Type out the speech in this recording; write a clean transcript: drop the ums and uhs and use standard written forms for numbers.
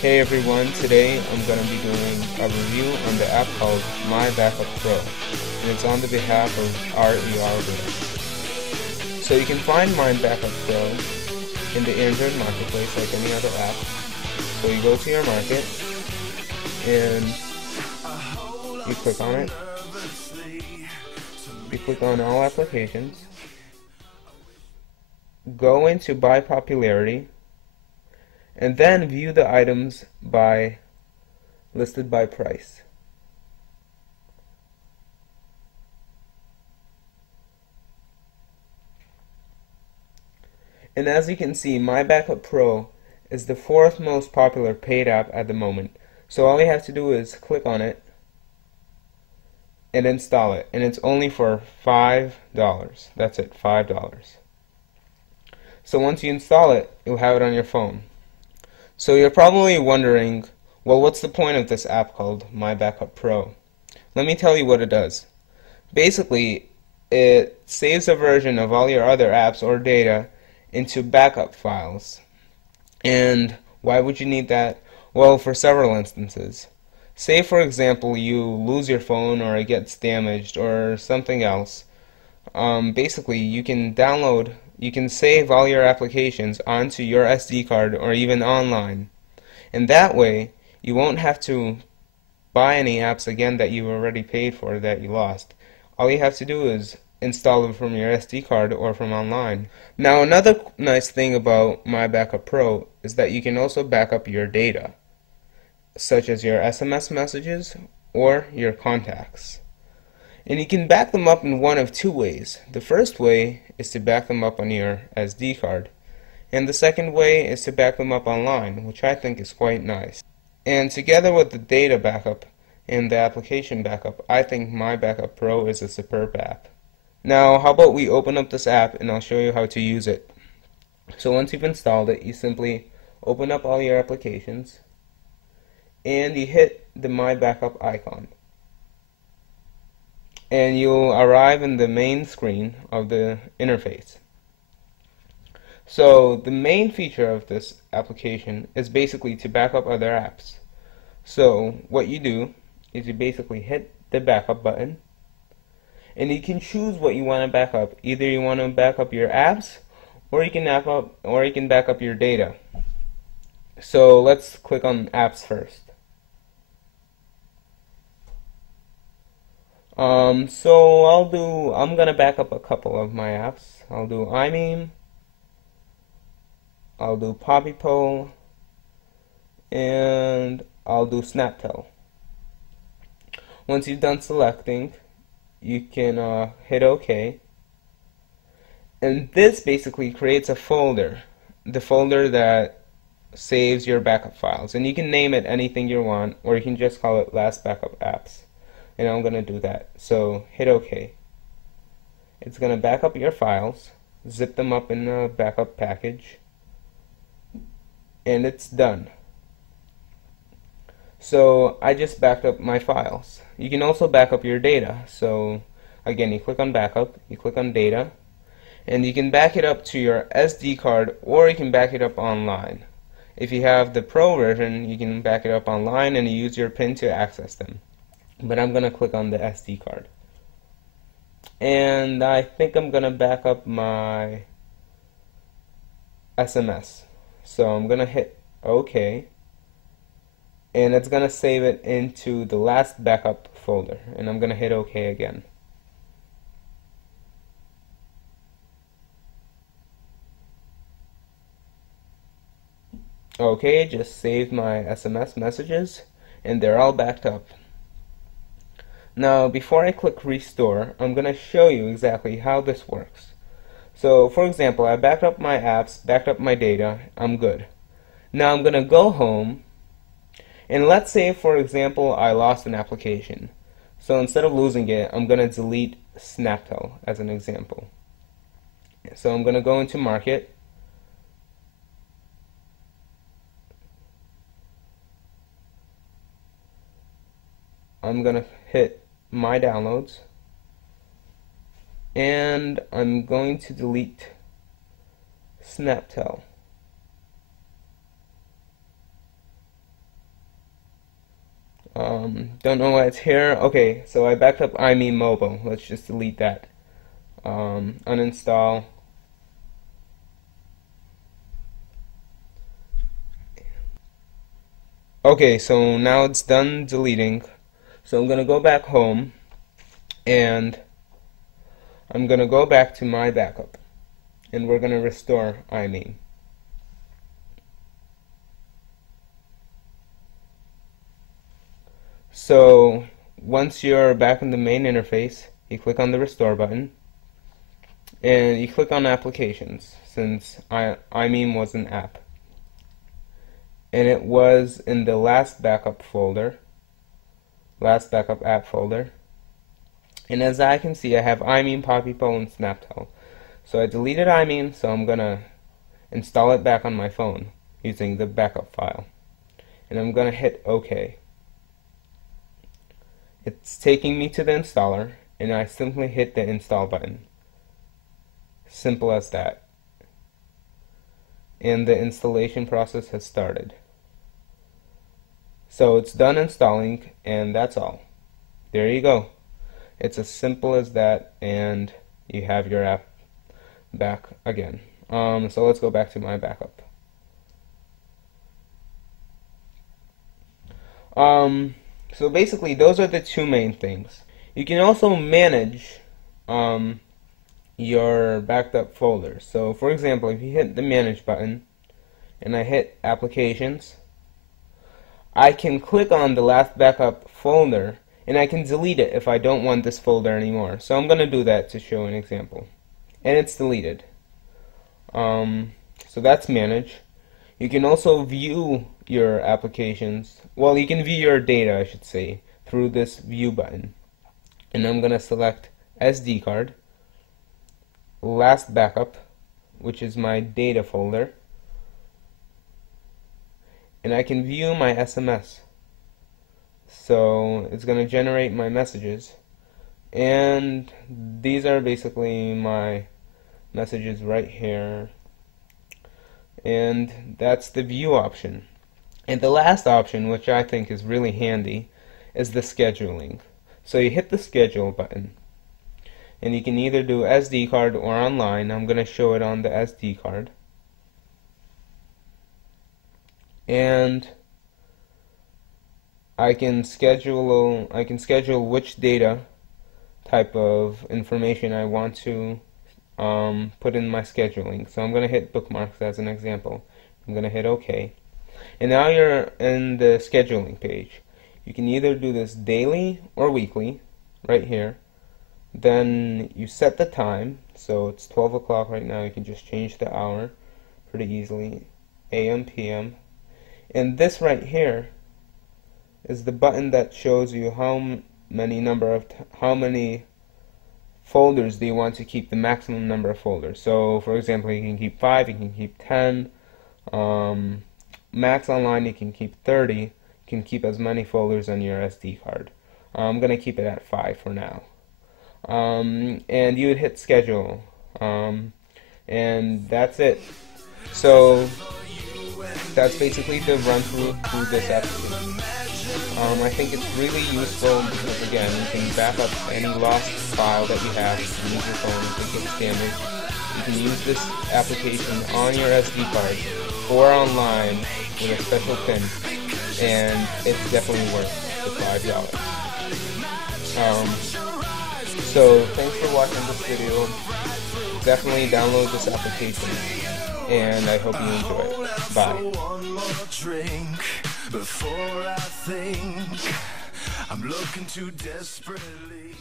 Hey everyone, today I'm going to be doing a review on the app called MyBackup Pro, and it's on the behalf of RER. So you can find MyBackup Pro in the Android marketplace like any other app. So you go to your market and you click on it. You click on all applications. Go into by popularity and then view the items listed by price. And as you can see, MyBackup Pro is the fourth most popular paid app at the moment. So all you have to do is click on it and install it. And it's only for $5. That's it, $5. So once you install it, you'll have it on your phone. So you're probably wondering, well, what's the point of this app called MyBackup Pro? Let me tell you what it does. Basically, it saves a version of all your other apps or data into backup files. And why would you need that? Well, for several instances. Say, for example, you lose your phone or it gets damaged or something else. Basically, you can save all your applications onto your SD card or even online. And that way, you won't have to buy any apps again that you already paid for that you lost. All you have to do is install them from your SD card or from online. Now, another nice thing about MyBackup Pro is that you can also back up your data, such as your SMS messages or your contacts. And you can back them up in one of two ways. The first way is to back them up on your SD card, and the second way is to back them up online, which I think is quite nice. And together with the data backup and the application backup, I think MyBackup Pro is a superb app. Now, how about we open up this app and I'll show you how to use it. So once you've installed it, you simply open up all your applications and you hit the MyBackup icon. And you'll arrive in the main screen of the interface. So the main feature of this application is basically to back up other apps. So what you do is you basically hit the backup button, and you can choose what you want to back up. Either you want to back up your apps, or you can back up your data. So let's click on apps first. I'm gonna back up a couple of my apps. I'll do iMeme, I'll do PoppyPoll, and I'll do SnapTel. Once you've done selecting, you can hit OK, and this basically creates a folder, the folder that saves your backup files, and you can name it anything you want, or you can just call it Last Backup Apps. And I'm going to do that. So hit OK. It's going to back up your files, zip them up in a backup package, and it's done. So I just backed up my files. You can also back up your data. So again, you click on backup, you click on data, and you can back it up to your SD card, or you can back it up online. If you have the Pro version, you can back it up online and you use your PIN to access them. But I'm going to click on the SD card. And I think I'm going to back up my SMS. So I'm going to hit OK. And it's going to save it into the last backup folder. And I'm going to hit OK again. OK, just saved my SMS messages. And they're all backed up. Now, before I click restore, I'm going to show you exactly how this works. So, for example, I backed up my apps, backed up my data, I'm good. Now I'm going to go home, and let's say, for example, I lost an application. So instead of losing it, I'm going to delete SnapTel as an example. So I'm going to go into Market, I'm going to hit My Downloads, and I'm going to delete SnapTel. Don't know why it's here. Okay, so I backed up Mobile. Let's just delete that. Uninstall. Okay, so now it's done deleting. So I'm gonna go back home, and I'm gonna go back to my backup, and we're gonna restore So once you're back in the main interface, you click on the restore button, and you click on applications, since iMeme was an app, and it was in the last backup app folder. And as I can see, I have iMeme, PoppyPoll, and Snaptel. So I deleted iMeme, so I'm gonna install it back on my phone using the backup file, and I'm gonna hit OK. It's taking me to the installer, and I simply hit the install button. Simple as that. And the installation process has started. So it's done installing, and that's all. There you go. It's as simple as that, and you have your app back again. So let's go back to my backup. So basically, those are the two main things. You can also manage your backed up folders. So for example, if you hit the manage button and I hit applications, I can click on the last backup folder and I can delete it if I don't want this folder anymore. So I'm going to do that to show an example. And it's deleted. So that's manage. You can also view your applications. Well, you can view your data, I should say, through this view button. And I'm going to select SD card, last backup, which is my data folder, and I can view my SMS. So it's going to generate my messages, and these are basically my messages right here, and that's the view option. And the last option, which I think is really handy, is the scheduling. So you hit the schedule button, and you can either do SD card or online. I'm going to show it on the SD card. And I can schedule which data type of information I want to put in my scheduling. So I'm going to hit bookmarks as an example. I'm going to hit OK. And now you're in the scheduling page. You can either do this daily or weekly, right here. Then you set the time, so it's 12 o'clock right now. You can just change the hour pretty easily, AM, PM. And this right here is the button that shows you how many folders do you want to keep, the maximum number of folders. So for example, you can keep 5, you can keep 10. Max online, you can keep 30. You can keep as many folders on your SD card. I'm going to keep it at 5 for now. And you would hit schedule. And that's it. So that's basically the run through this application. I think it's really useful because, again, you can back up any lost file that you have. You can use your phone, you can get damaged. You can use this application on your SD card or online with a special pin, and it's definitely worth the $5. So thanks for watching this video. Definitely download this application, and I hope you enjoy it. Bye. Before I think I'm looking too desperately.